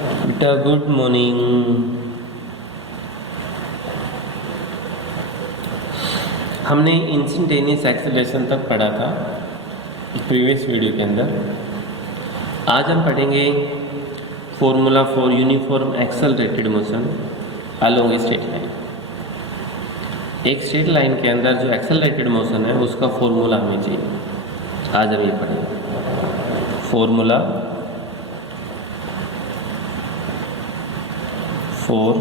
बेटा good morning. हमने instantaneous acceleration तक पढ़ा था प्रीवियस वीडियो के अंदर। आज हम पढ़ेंगे formula for uniform accelerated motion along a straight line. एक स्ट्रेट लाइन के अंदर जो एक्सेलरेटेड मोशन है उसका फॉर्मूला हमें चाहिए। आज हम ये पढ़ेंगे formula for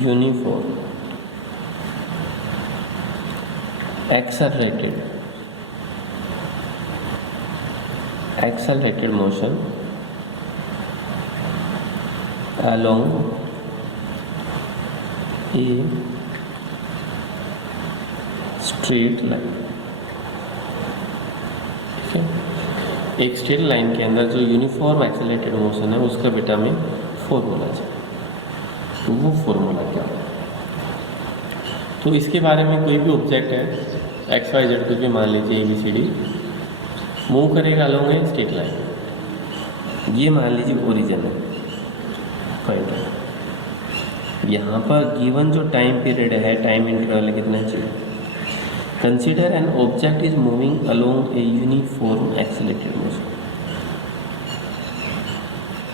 uniform accelerated motion along a straight line। ठीक है, एक स्ट्रेट लाइन के अंदर जो यूनिफॉर्म एक्सेलरेटेड मोशन है उसका बेटा में फॉर्मूला चाहिए। तो वो फॉर्मूला क्या है? तो इसके बारे में कोई भी ऑब्जेक्ट है एक्स वाई जेड कुछ भी मान लीजिए A B C D move करेगा अलोंग ए स्ट्रेट लाइन। ये मान लीजिए ओरिजिन है पॉइंट है। यहाँ पर गिवन जो टाइम पीरियड है टाइम इंटरवल कितना चाहिए। Consider an object is moving along a uniform accelerated motion.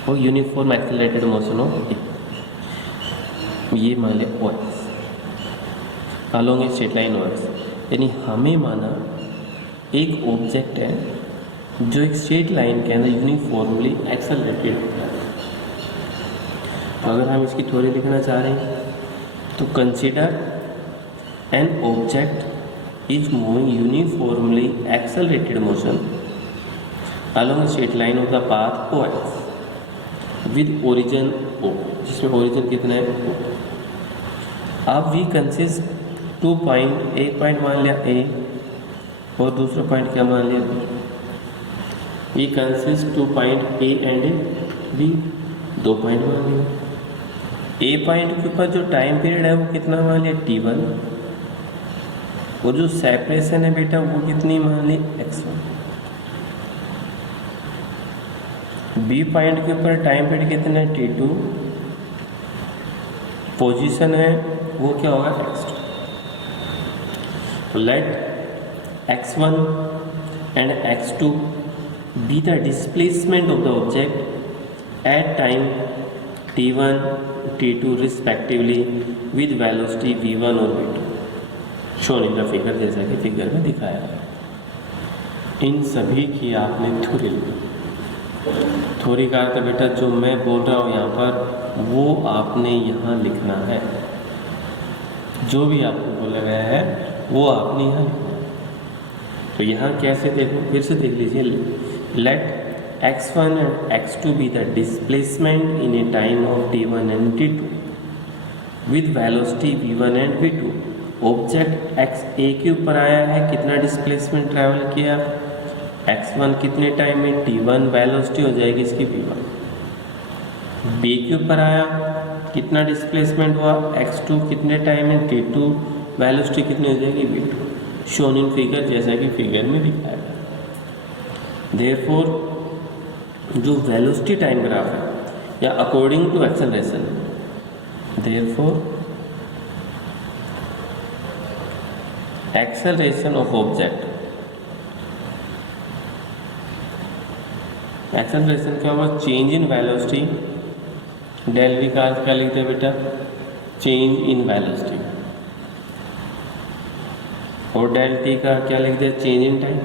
वो यूनिफॉर्म एक्सेलरेटेड मोशन हो ये मान लिया O X along a straight line O X. यानी हमें माना एक ऑब्जेक्ट है जो एक स्ट्रेट लाइन के अंदर यूनिफॉर्मली एक्सेलरेटेड होता है। तो अगर हम इसकी थ्योरी लिखना चाह रहे हैं तो consider an object is moving uniformly accelerated motion along straight line of the path O X with origin O, जिसमें ओरिजिन कितना है ओ। अब वी कंसिस्ट 2 पॉइंट, एक पॉइंट मान लिया ए और दूसरा पॉइंट क्या मान लिया B. We consist 2 point A and B, 2 point मान लिया। ए पॉइंट के ऊपर जो टाइम पीरियड है वो कितना मान लिया t1 और जो सेपरेशन है बेटा वो कितनी मान ली x1। बी पॉइंट के ऊपर टाइम पीरियड कितना है t2, पोजीशन है वो क्या होगा x2। Let x1 and x2 be the displacement of the object at time t1, t2 respectively with velocity v1 और v2 shown in the figure, जैसा कि फिगर में दिखाया है। इन सभी की आपने थ्योरी लिखी। थ्योरी का अर्थ बेटा जो मैं बोल रहा हूँ यहाँ पर वो आपने यहाँ लिखना है। जो भी आपको बोला गया है वो आपने यहाँ लिखना है। तो यहाँ कैसे देखो, फिर से देख लीजिए। Let x1 and x2 be the displacement in a time of t1 and t2 with velocity v1 and v2। Object x a के ऊपर आया है, कितना डिस्प्लेसमेंट ट्रैवल किया, x1 कितने टाइम में, t1 वेलोसिटी हो जाएगी इसकी v1। b के ऊपर आया, कितना डिस्प्लेसमेंट हुआ, x2 कितने टाइम में, t2 वेलोसिटी कितनी हो जाएगी v2 शोन इन फिगर, जैसा कि फिगर में दिखाया है। देयरफॉर जो वेलोसिटी टाइम ग्राफ है या according to acceleration, therefore acceleration of object, acceleration क्या होगा, change in velocity. Del V का क्या लिखते हैं बेटा, चेंज इन वेलोसिटी। और डेल टी का क्या लिखते हैं, change in time.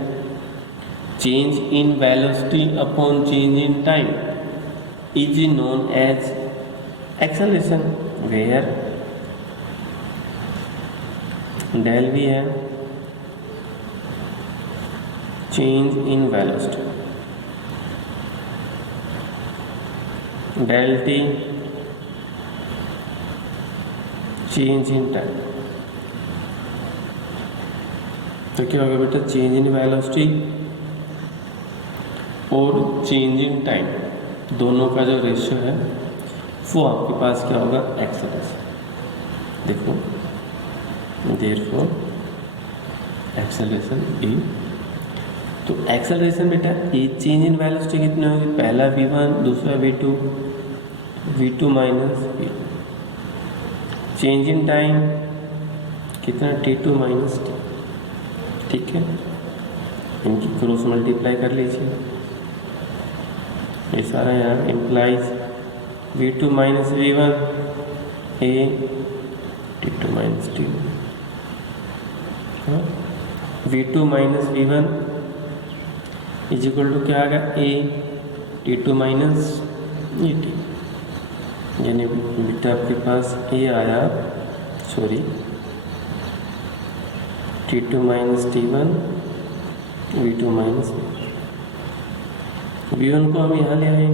Change in velocity upon change in time is known as acceleration, where del V है change in velocity, del T change in time. तो क्या होगा बेटा, चेंज इन वेलोसिटी और चेंज इन टाइम दोनों का जो ratio है वो आपके पास क्या होगा, एक्सेलरेशन। देखो देयरफॉर एक्सेलरेशन तो एक्सेलरेशन बेटा ये चेंज इन वेलोसिटी कितनी होगी, पहला v1 दूसरा v2, v2 minus v, change in time कितना t2 माइनस t, ठीक है, इनकी क्रॉस मल्टीप्लाई कर लीजिए, ये सारा यहाँ implies v2 minus v1 a t2 minus t, v2 minus v1 is equal to क्या आ गया, a t2 माइनस ये t, यानी बेटा आपके पास a आया, sorry t2 minus t1 v2 minus v1 को हम यहाँ ले आए,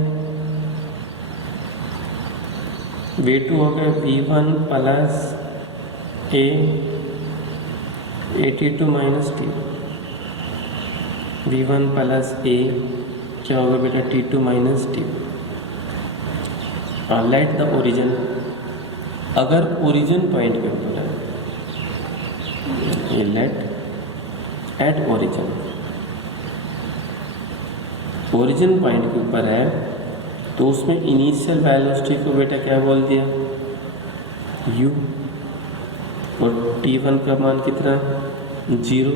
v2 हो गया v1 plus a t2 minus t, v1 plus a क्या होगा बेटा t2 minus t। Let the origin, अगर ओरिजिन पॉइंट के ऊपर है, ये let at origin, origin point के ऊपर है तो उसमें इनिशियल वेलोसिटी को बेटा क्या बोल दिया u, और t1 का मान कितना 0,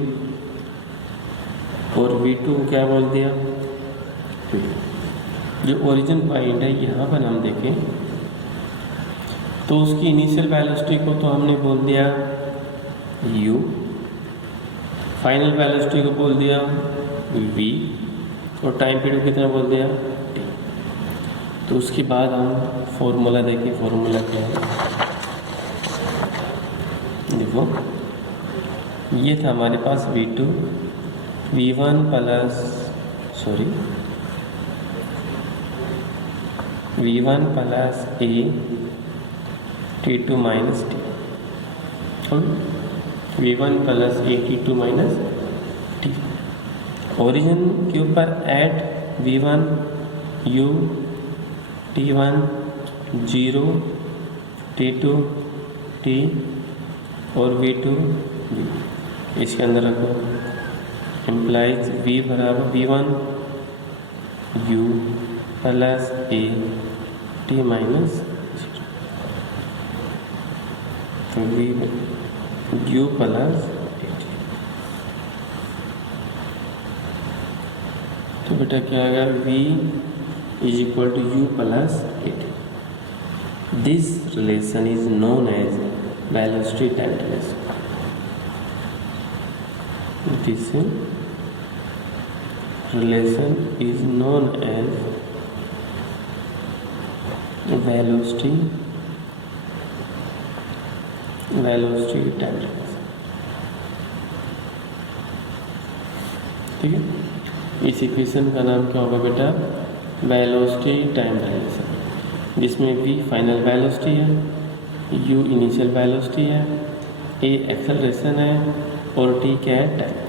और v2 क्या बोल दिया, जो ओरिजिन पॉइंट है यहाँ पर हम देखें तो उसकी इनिशियल वेलोसिटी को तो हमने बोल दिया u, फाइनल वेलोसिटी को बोल दिया v, और टाइम पीरियड कितना बोल दिया t। तो उसके बाद हम फॉर्मूला देखें, फॉर्मूला क्या है, देखो ये था हमारे पास v2 v1 plus sorry v1 plus a t2 minus t, और v1 plus a t2 minus t, origin के ऊपर eight v1 u t1 0 t2 t और v2 v, इसके अंदर रखो, इम्प्लाइज v बराबर v1 u plus a t minus 0, तो v u plus a t, तो बेटा क्या आ गया v is equal to u plus a t। This relation is known as velocity time relation, this relation is known as velocity time relation, ठीक है। इस equation का नाम क्या होगा बेटा, वेलोसिटी टाइम रिलेशन, जिसमें v फाइनल वेलोसिटी है, u इनिशियल वेलोसिटी है, a एक्सेलरेशन है और t क्या है, टाइम।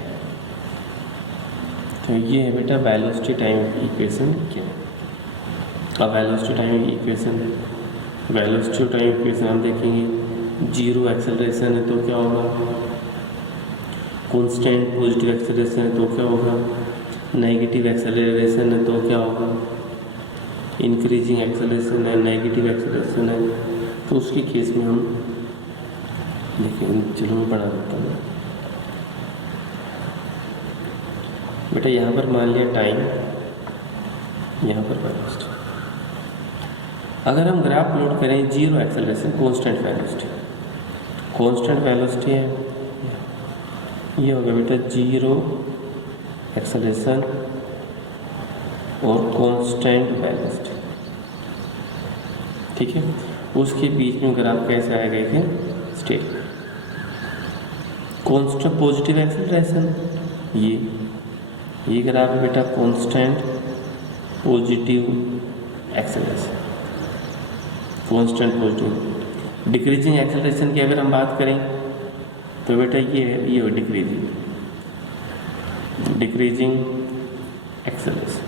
तो ये है बेटा वेलोसिटी टाइम इक्वेशन क्या है। अब velocity time equation, velocity time equation हम देखेंगे, जीरो एक्सेलरेशन है तो क्या होगा, कांस्टेंट पॉजिटिव एक्सेलरेशन है तो क्या होगा, नेगेटिव एक्सेलरेशन है तो क्या होगा, इंक्रीजिंग एक्सेलरेशन है, नेगेटिव एक्सेलरेशन है, तो उसके केस में हम देखेंगे। चलो मैं पढ़ा देता हूँ बेटा, यहाँ पर मान लिया टाइम, यहाँ पर वेलोसिटी। अगर हम ग्राफ प्लॉट करें zero acceleration constant velocity, constant velocity है, ये हो गया बेटा जीरो एक्सेलरेशन और कांस्टेंट वेलोसिटी, ठीक है। उसके बीच में ग्राफ कैसे आएगा, एक स्टेट कांस्टेंट पॉजिटिव एक्सेलरेशन, ये ग्राफ है बेटा constant positive acceleration, constant positive. Decreasing acceleration की अगर हम बात करें तो बेटा ये हो डिक्रीजिंग एक्सेलरेशन।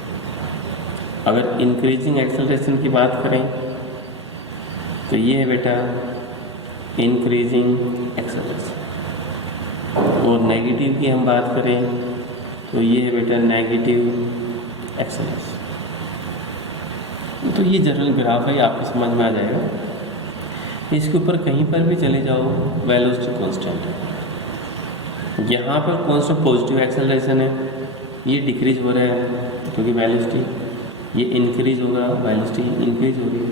अगर इंक्रीजिंग एक्सेलरेशन की बात करें तो ये है बेटा इंक्रीजिंग एक्सेलरेशन, और नेगेटिव की हम बात करें तो ये है बेटा नेगेटिव एक्सेलरेशन। तो ये जनरल ग्राफ है, आपको समझ में आ जाएगा। इसके ऊपर कहीं पर भी चले जाओ वेलोसिटी कांस्टेंट है। यहाँ पर कौन सा पॉजिटिव एक्सेलरेशन है, ये डिक्रीज हो रहा है क्योंकि वेलोसिटी, ये इंक्रीज होगा, वेलोसिटी इंक्रीज होगी,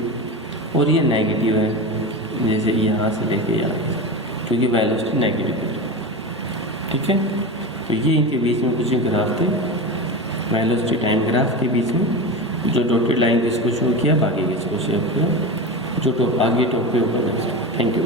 और ये नेगेटिव है जैसे यहाँ से लेके यहाँ क्योंकि वेलोसिटी नेगेटिव है। ठीक है, तो ये इनके बीच में कुछ ग्राफ थे, वेलोसिटी टाइम ग्राफ के बीच में जो डॉटेड लाइन जिसको शो किया, बाकी किसको शेयर किया, जो आगे टॉप पे होगा नेक्स्ट। Thank you.